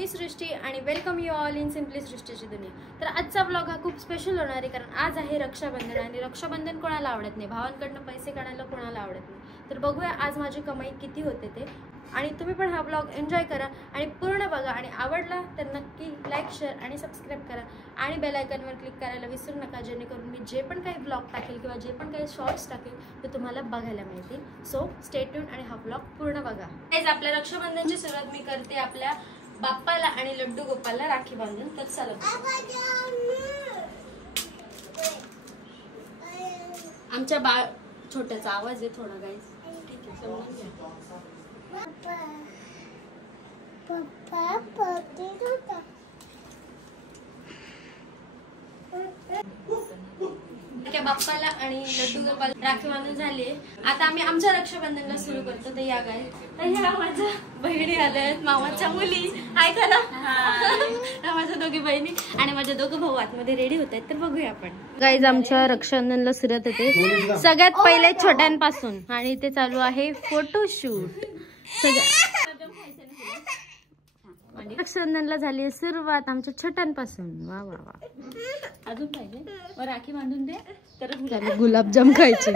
मी सृष्टी आणि welcome you all in simply सृष्टीची दुनिया। तर आजचा व्लॉग हा खूप स्पेशल होणार आहे, कारण आज आहे रक्षाबंधन आणि रक्षाबंधन कोणाला आवडत नाही, भावांकडनं पैसे काढायला कोणाला आवडत नाही। तर बघूया आज माझी कमाई किती होते ते, आणि तुम्ही पण हा व्लॉग एन्जॉय करा आणि पूर्ण बघा, आणि आवडला तर नक्की लाईक शेअर आणि सबस्क्राईब करा आणि बेल आयकॉनवर क्लिक करायला विसरू नका, जेणेकरून मी जे पण काही व्लॉग टाकेल किंवा जे पण काही शॉर्ट्स टाकेल ते तुम्हाला बघायला मिळतील। सो स्टे ट्यून आणि हा व्लॉग पूर्ण बघा। गाइस, आपल्या रक्षाबंधनची सुरुवात मी करते आपल्या बाप्पाला आणि लड्डू गोपालला राखी बांधून। तर चला, आमच्या बाळ छोट्याचा आवाज आहे थोडा गाइस, ठीक आहे समजून घ्या। बाप्पाला आणि लड्डू गोपाल राखी बांधून झाली। आता आम्ही आमच्या रक्षाबंधनला सुरू करतो। तर या गाय, तर ह्या माझ्या बहिणी आल्यात, मामाच्या मुली हाय करा, माझ्या दोघी बहिणी आणि माझे दोघं भाऊ आतमध्ये रेडी होत आहेत। तर बघूया आपण गाईज आमच्या रक्षाबंधनला सुरुवात होते सगळ्यात पहिले छोट्यांपासून, आणि ते चालू आहे फोटोशूट। रक्षाबंधनला झाली सुरुवात आमच्या छोट्यांपासून। वा वा वा, अजून पाहिजे राखी बांधून दे तर गुलाबजाम खायचे।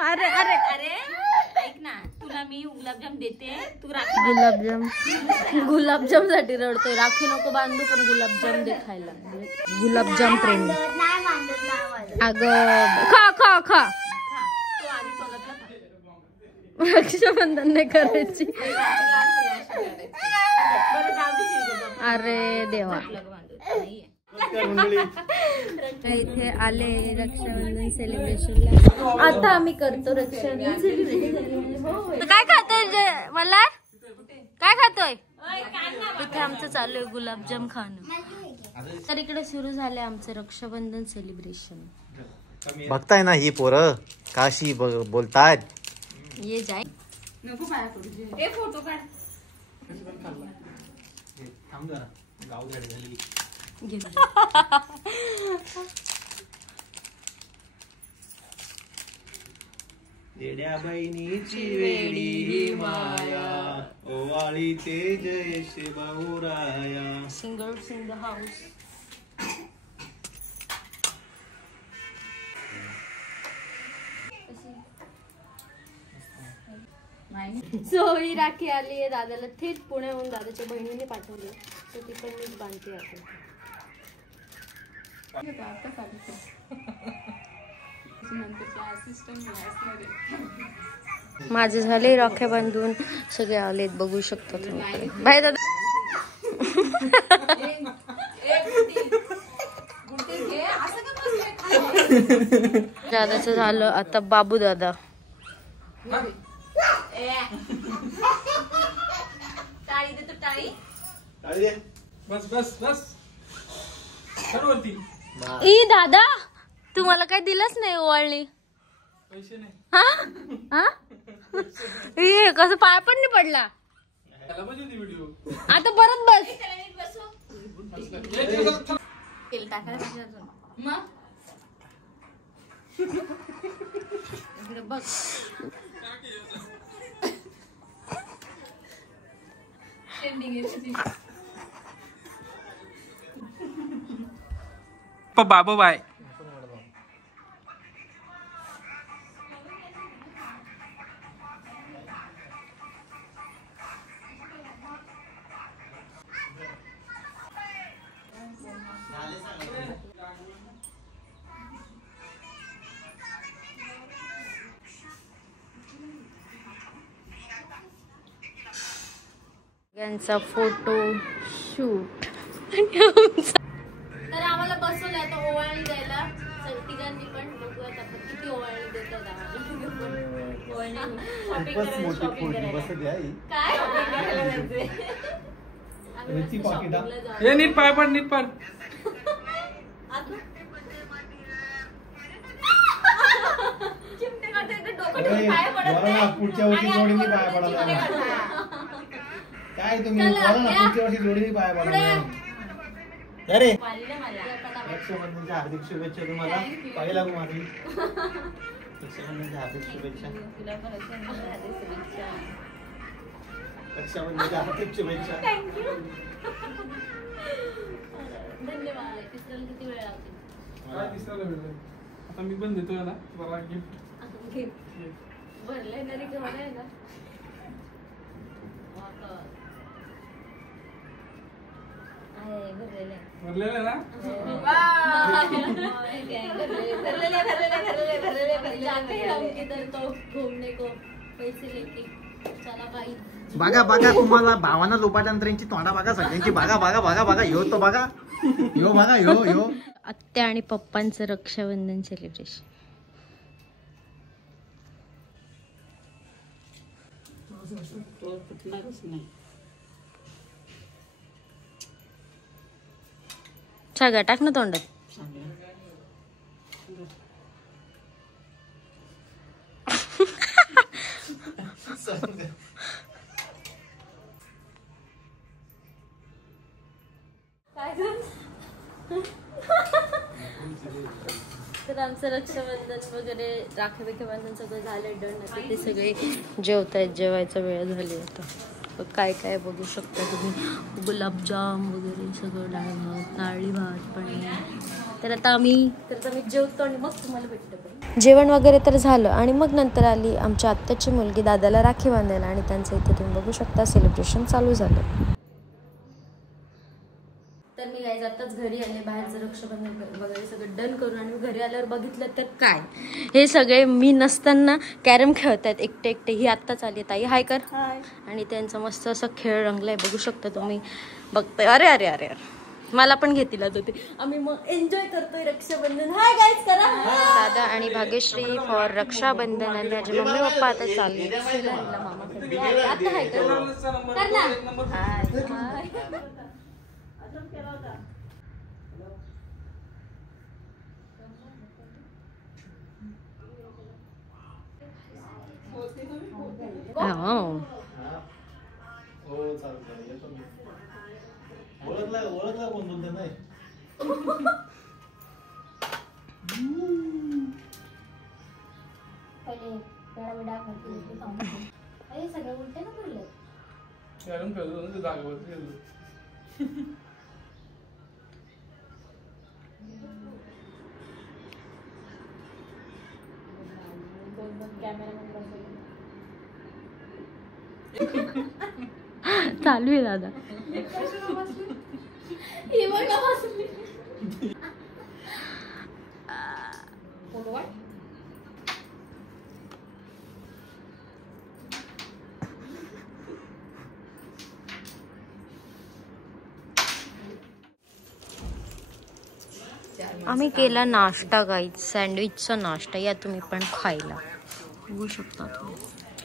अरे अरे अरे ऐक ना, तुला मी गुलाबजाम देते, तू राखी गुलाबजाम साठी रडतोय। राखी नको बांधू, पण गुलाबजाम दे खायला। गुलाबजाम प्रेमी अगं, खा खा खा, रक्षाबंधन नाही करायची। अरे देवा, इथे आले रक्षाबंधन सेलिब्रेशनला। आता आम्ही करतो रक्षाबंधन सेलिब्रेशन। काय खातोय मला, काय खातोय? इथे आमचं चालू आहे गुलाबजाम खाणं। तर इकडे सुरू झालंय आमचं रक्षाबंधन सेलिब्रेशन। बघताय ना ही पोरं काशी बोलतायत। ये जाय नको पाया पडू, ए फोटो काढ। येड्या बहिणीची वेडी ही माया, ओवाळी ते जयश बहुराया। Singers in the house. So ही राखी आली आहे दादाला थेट पुण्याहून, दादाच्या बहिणीने पाठवली, तर ती पण मीच बांधते आपण। माझे झाले राख्या बांधून, सगळे आलेत बघू शकता तुम्ही। बाय दादा। दादाचं झालं, आता बाबू दादा। टाळी दे, तू टाळी दे। बस बस बस वरती। ई दादा, तुम्हाला काय दिलंच नाही ओवाळणी? पैसे नाही। ये कसं पाय पण नाही पडला। व्हिडिओ आता परत बस। तेल टाकायला मग बघ। बाबू बाय। यांचा फोटो शूट। तर आम्हाला बसवलं आता ओवाळणी द्यायला तिघांनी पण। बघूयात आता किती ओवाळणी देतात हे नीट पाय पड, नीट पड। पुढच्या वर्षी जोडीने पाय पडायला काय तुम्ही बोला ना, पुढच्या वर्षी जोडीने पाय पडायला। अरे रक्षाबंधनच्या हार्दिक शुभेच्छा तुम्हाला, पाहिजे लागू माझी। रक्षाबंधनच्या हार्दिक शुभेच्छा. तुला पण शुभेच्छा. रक्षाबंधनच्या हार्दिक शुभेच्छा. थँक्यू. धन्यवाद. तिसऱ्याला किती वेळ लागते? काय दिसायला भेटलं आता मी पण देतो याला मला गिफ्ट. भरलंय ना रे घेऊन आहे ना. भरलेलं ना. बघा बघा तुम्हाला भावांना लोपाटांतरांची तोंडा बघा सगळ्यांची. बघा बघा बघा बघा ह्यो तो बघा ह्यो बघा ह्यो. आत्या आणि पप्पांचं रक्षाबंधन सेलिब्रेशन. सगळं टाक ना तोंडात. तर आमचं रक्षाबंधन वगैरे राखी बांधून सगळं झालं डन. आता ते सगळे जेवतायत. जेवायचा वेळ झाली आता. काय काय बघू शकता तुम्ही. गुलाबजाम वगैरे सगळं, डाळ भात, नारळी भात पण. तर आता आम्ही जेवतो आणि मग तुम्हाला भेटतो. जेवण वगैरे तर झालं आणि मग नंतर आली आमच्या आत्याची मुलगी दादाला राखी बांधायला आणि त्यांचं इथे तुम्ही बघू शकता सेलिब्रेशन चालू झालं. तर मी गाईज आताच घरी आले. बाहेरचं रक्षाबंधन वगैरे सगळं डन करून आणि घरी आल्यावर बघितलं तर काय हे सगळे मी नसताना कॅरम खेळत आहेत एकटे एकटे. ही आत्ताच आली. ताई हाय कर. आणि त्यांचा मस्त असा खेळ रंगलाय बघू शकता तुम्ही. बघताय. अरे अरे अरे अरे मला पण घेतील होते. आम्ही मग एन्जॉय करतोय रक्षाबंधन. हाय गाईज करा. दादा आणि भाग्यश्री फॉर रक्षाबंधन आणि माझे मम्मी पप्पा आता चालले मामाकडे. आता हाय कर ना. हाय. ओळखला कोण बोलतो नाही. सगळं उलटे ना पडलं. कॅरम खेळतो ना ते जागेवरती गेलो. चालू आहे दादा. आम्ही केला नाश्ता गाईज. सँडविचचा नाश्ता. या तुम्ही पण खायला बघू शकता तुम्ही.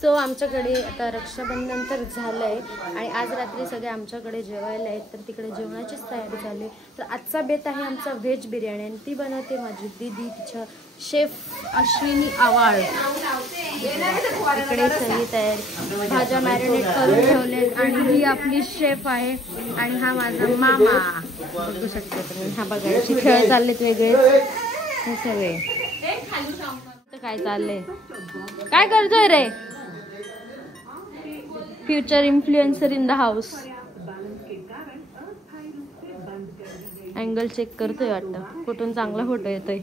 सो आमच्याकडे आता रक्षाबंधन तर झालंय आणि आज रात्री सगळे आमच्याकडे जेवायला आहेत. तर तिकडे जेवणाचीच तयारी झाली. तर आजचा बेत आहे आमचा व्हेज बिर्याणी आणि ती बनवते माझी दीदी, तिच्या शेफ अश्विनी आवाळ. इकडे सगळी तयारी. भाज्या मॅरिनेट करून ठेवलेत आणि ही आपली शेफ आहे आणि हा माझा मामा. बघू शकता तुम्ही. हा बघायचे खेळ चाललेत वेगळे हे सगळे. काय चाललंय. काय करतोय रे. Future influencer in the house. Angle check करतोय वाटतं. कुठून चांगला फोटो येतोय.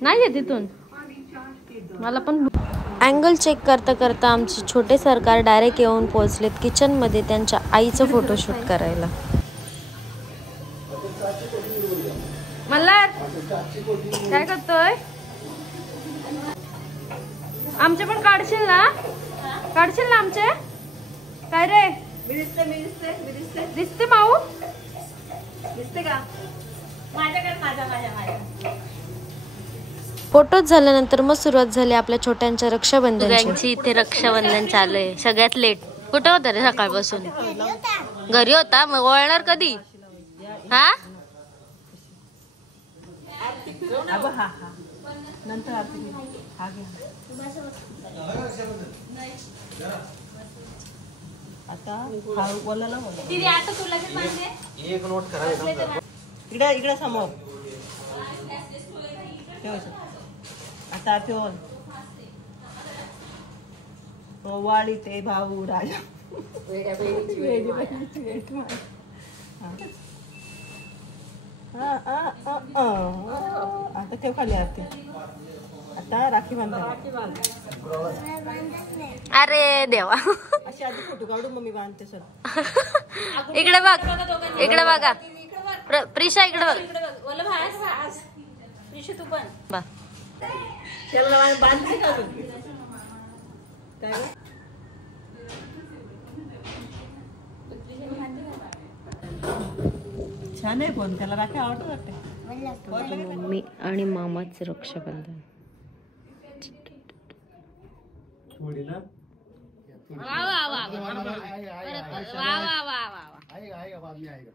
नाही आहे तिथून. मला पण अँगल चेक करता करता आमचे छोटे सरकार डायरेक्ट येऊन पोहोचलेत किचन मध्ये त्यांच्या आईचं फोटोशूट करायला. मला काय करतोय. आमचे पण काढशील ना. काढशील ना आमचे. काय रे दिसते माऊ. दिसते का. फोटोच झाल्यानंतर मग सुरुवात झाली आपल्या छोट्यांच्या रक्षाबंधनाची. इथे रक्षाबंधन चालू आहे. सगळ्यात लेट. कुठं होता रे सकाळपासून. घरी होता. मग वळणार कधी. हा एक नोट करा. इकडे समोर आता तो ओवाळी ते भाऊ राजा वेडी बहिणीची भेट मार. आता ठेव खाली आरती. आता राखी बांधा. अरे देवा अशी आधी फोटो काढू मम्मी बांधते सर. इकडे बघ इकडे बघा प्रिशा इकडे बघ प्रिशा तू पण बा. त्याला बांधते का काय छान आहे फोन. त्याला राखी आवडत वाटते. मम्मी आणि मामाच रक्षाबंधन. थोडी ना वा वा वा वा वा वा वा वा. आहे का बातमी आहे का